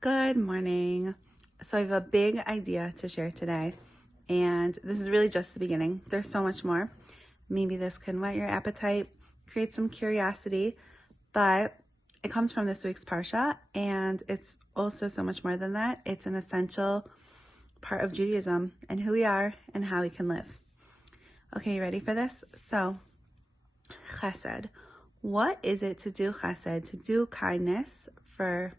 Good morning. So I have a big idea to share today, and this is really just the beginning. There's so much more. Maybe this can whet your appetite, create some curiosity, but it comes from this week's Parsha, and it's also so much more than that. It's an essential part of Judaism and who we are and how we can live. Okay, you ready for this? So, chesed. What is it to do chesed, to do kindness for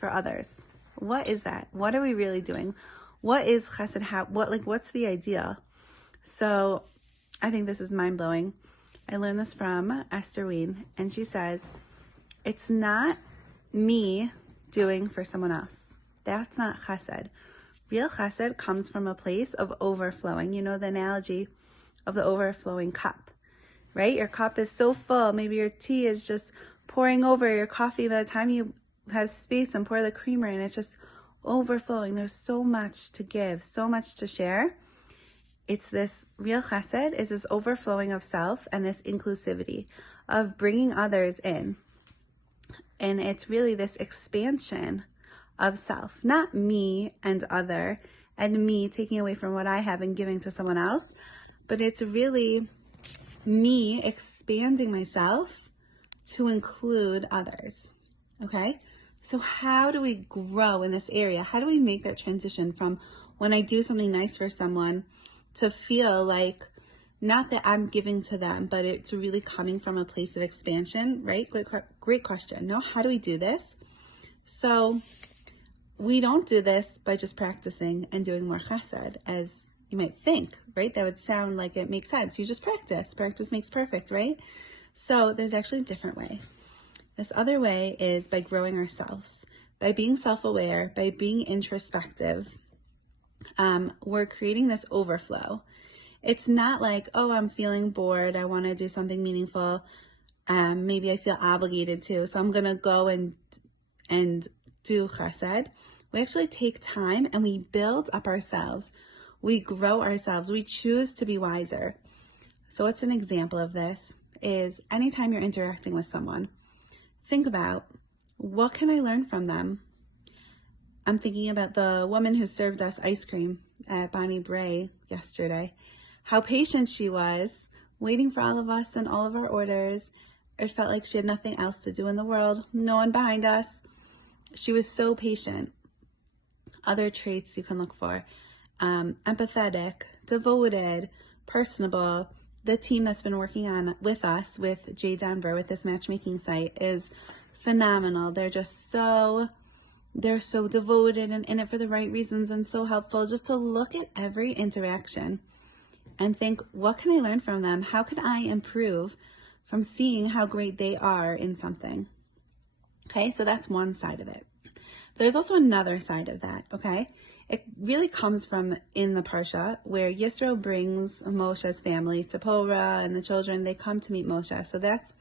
others? What is that? What are we really doing? What is chesed? What's the idea? So I think this is mind-blowing. I learned this from Esther Ween, and she says, it's not me doing for someone else. That's not chesed. Real chesed comes from a place of overflowing. You know the analogy of the overflowing cup, right? Your cup is so full. Maybe your tea is just pouring over, your coffee by the time you have space and pour the creamer in, it's just overflowing. There's so much to give, so much to share. It's this real chesed is this overflowing of self and this inclusivity of bringing others in. And it's really this expansion of self, not me and other and me taking away from what I have and giving to someone else, but it's really me expanding myself to include others. Okay? So how do we grow in this area? How do we make that transition from when I do something nice for someone to feel like not that I'm giving to them, but it's really coming from a place of expansion, right? Great question. No, how do we do this? So we don't do this by just practicing and doing more chesed, as you might think, right? That would sound like it makes sense. You just practice. Practice makes perfect, right? So there's actually a different way. This other way is by growing ourselves, by being self-aware, by being introspective. We're creating this overflow. It's not like, oh, I'm feeling bored, I want to do something meaningful. Maybe I feel obligated to, so I'm going to go and do chesed. We actually take time and we build up ourselves. We grow ourselves. We choose to be wiser. So what's an example of this is anytime you're interacting with someone, think about, what can I learn from them? I'm thinking about the woman who served us ice cream at Bonnie Bray yesterday. How patient she was, waiting for all of us and all of our orders. It felt like she had nothing else to do in the world. No one behind us. She was so patient. Other traits you can look for. Empathetic, devoted, personable. The team that's been working on with us, with Jay Denver, with this matchmaking site, is phenomenal. They're so devoted and in it for the right reasons and so helpful. Just to look at every interaction and think, what can I learn from them? How can I improve from seeing how great they are in something? Okay, so that's one side of it. There's also another side of that, okay? It really comes from in the Parsha where Yisro brings Moshe's family to Porah, and the children, they come to meet Moshe. So that's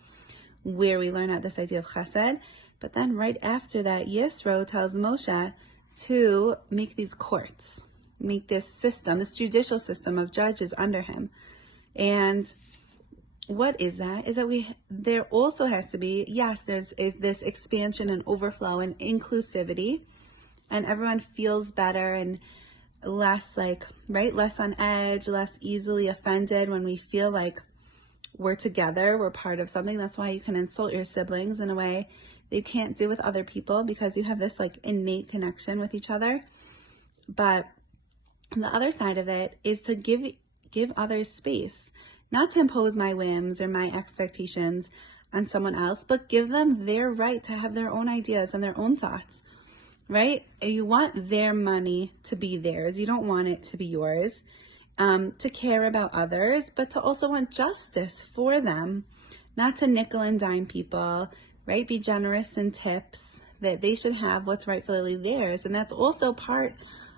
where we learn out this idea of chesed. But then right after that, Yisro tells Moshe to make these courts, make this system, this judicial system of judges under him. And what is that? Is that there also has to be, yes, there's this expansion and overflow and inclusivity, and everyone feels better and less less on edge, less easily offended when we feel like we're together, we're part of something. That's why you can insult your siblings in a way that you can't do with other people, because you have this innate connection with each other. But the other side of it is to give others space, not to impose my whims or my expectations on someone else, but give them their right to have their own ideas and their own thoughts. Right? You want their money to be theirs. You don't want it to be yours. To care about others, but to also want justice for them, not to nickel and dime people, right? Be generous in tips, that they should have what's rightfully theirs. And that's also part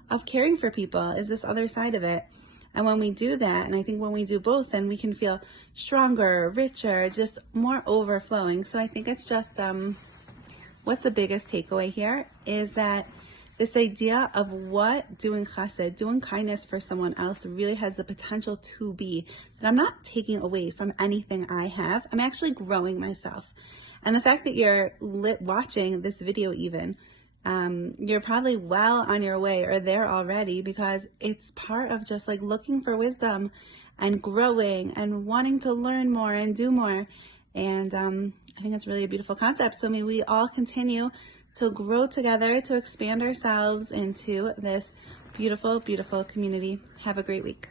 of caring for people, is this other side of it. And when we do that, and I think when we do both, then we can feel stronger, richer, just more overflowing. So I think it's just, what's the biggest takeaway here is that this idea of what doing chesed, doing kindness for someone else really has the potential to be, that I'm not taking away from anything I have. I'm actually growing myself. And the fact that you're watching this video even you're probably well on your way or there already, because it's part of just like looking for wisdom and growing and wanting to learn more and do more. And I think it's really a beautiful concept. So may we all continue to grow together, to expand ourselves into this beautiful, beautiful community. Have a great week.